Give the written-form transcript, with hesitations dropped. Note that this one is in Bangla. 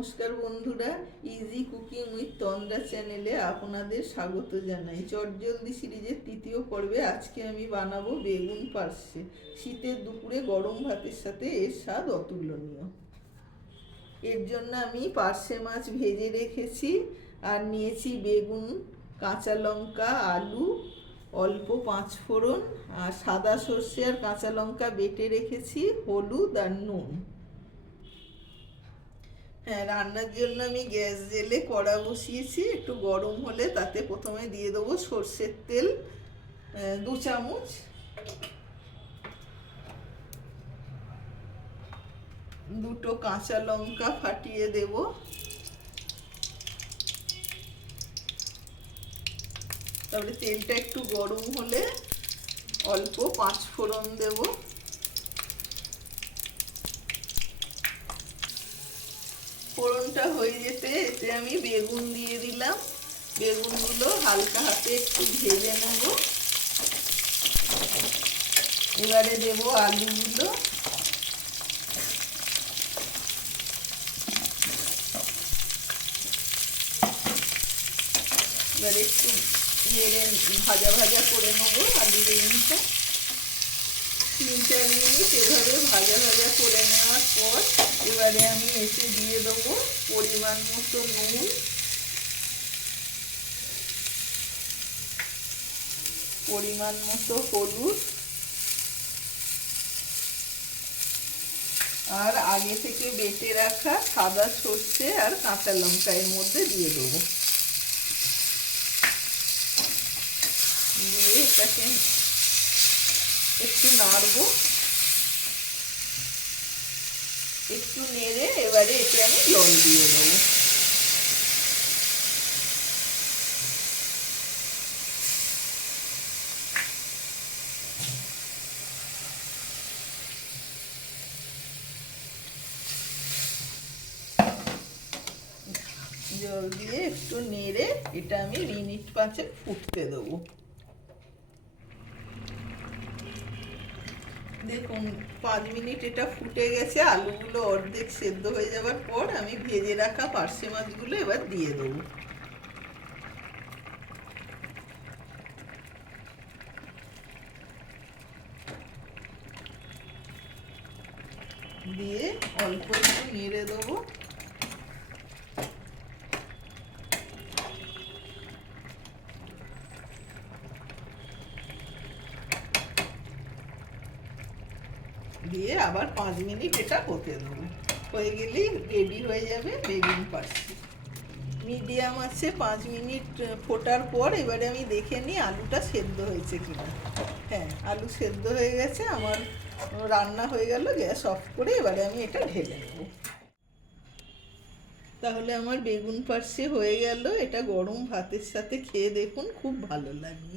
নমস্কার বন্ধুরা, ইজি কুকিং উইথ তন্দ্রা চ্যানেলে আপনাদের স্বাগত জানাই। চটজলদি সিরিজের তৃতীয় পর্বে আজকে আমি বানাবো বেগুন পার্শে। শীতের দুপুরে গরম ভাতের সাথে এর স্বাদ অতুলনীয়। এর জন্য আমি পার্শে মাছ ভেজে রেখেছি, আর নিয়েছি বেগুন, কাঁচা লঙ্কা, আলু, অল্প পাঁচফোড়ন, আর সাদা সর্ষে আর কাঁচা লঙ্কা বেটে রেখেছি, হলুদ আর নুন। হ্যাঁ, রান্নার জন্য আমি গ্যাস জেলে কড়া বসিয়েছি। একটু গরম হলে তাতে প্রথমে দিয়ে দেবো সর্ষের তেল 2 চামচ, দুটো কাঁচা লঙ্কা ফাটিয়ে দেব, তারপরে তেলটা একটু গরম হলে অল্প পাঁচফোড়ন দেব, ফোড়নটা হয়ে যেতে এতে আমি বেগুন দিয়ে দিলাম। বেগুনগুলো হালকা হাতে একটু ভেজে নেব। এবারে দেব আলুগুলো, এবারে একটু নেড়ে ভাজা ভাজা করে নেবো আলু বেগুনটা। 3-4 মিনিট এভাবে ভাজা ভাজা করে নেওয়ার পর এবারে আমি এসে দিয়ে দেবো পরিমাণ মতো নুন, পরিমাণ মতো হলুদ, আর আগে থেকে বেটে রাখা সাদা সর্ষে আর কাঁচা লঙ্কা এর মধ্যে দিয়ে দেবো। দিয়ে এটাকে একটু নাড়বো, একটু নেড়ে এবারে এতে আমি জল দিয়ে দেবো। জল দিয়ে একটু নেড়ে এটা আমি মিনিট 5 ফুটতে দেবো। দেখুন 5 মিনিট এটা ফুটে গেছে। আলুগুলো অর্ধেক সেদ্ধ হয়ে যাওয়ার পর আমি ভেজে রাখা পার্শে মাছগুলো এবার দিয়ে দেবো। দিয়ে অল্প একটু নেড়ে দেবো। দিয়ে আবার 5 মিনিট এটা হতে দেবো। হয়ে গেলেই রেডি হয়ে যাবে বেগুন পার্শে। মিডিয়াম আছে 5 মিনিট ফোটার পর এবারে আমি দেখে নিই আলুটা সেদ্ধ হয়েছে কিনা। হ্যাঁ, আলু সেদ্ধ হয়ে গেছে আমার, রান্না হয়ে গেল। গ্যাস অফ করে এবারে আমি এটা ঢেলে নেব। তাহলে আমার বেগুন পার্শে হয়ে গেল। এটা গরম ভাতের সাথে খেয়ে দেখুন, খুব ভালো লাগবে।